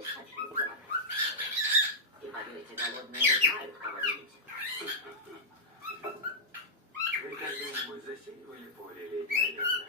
речь начнет говорить. И поверьте, голодные знают, кого любить. Вы когда-нибудь засеивали поле, леди Алена?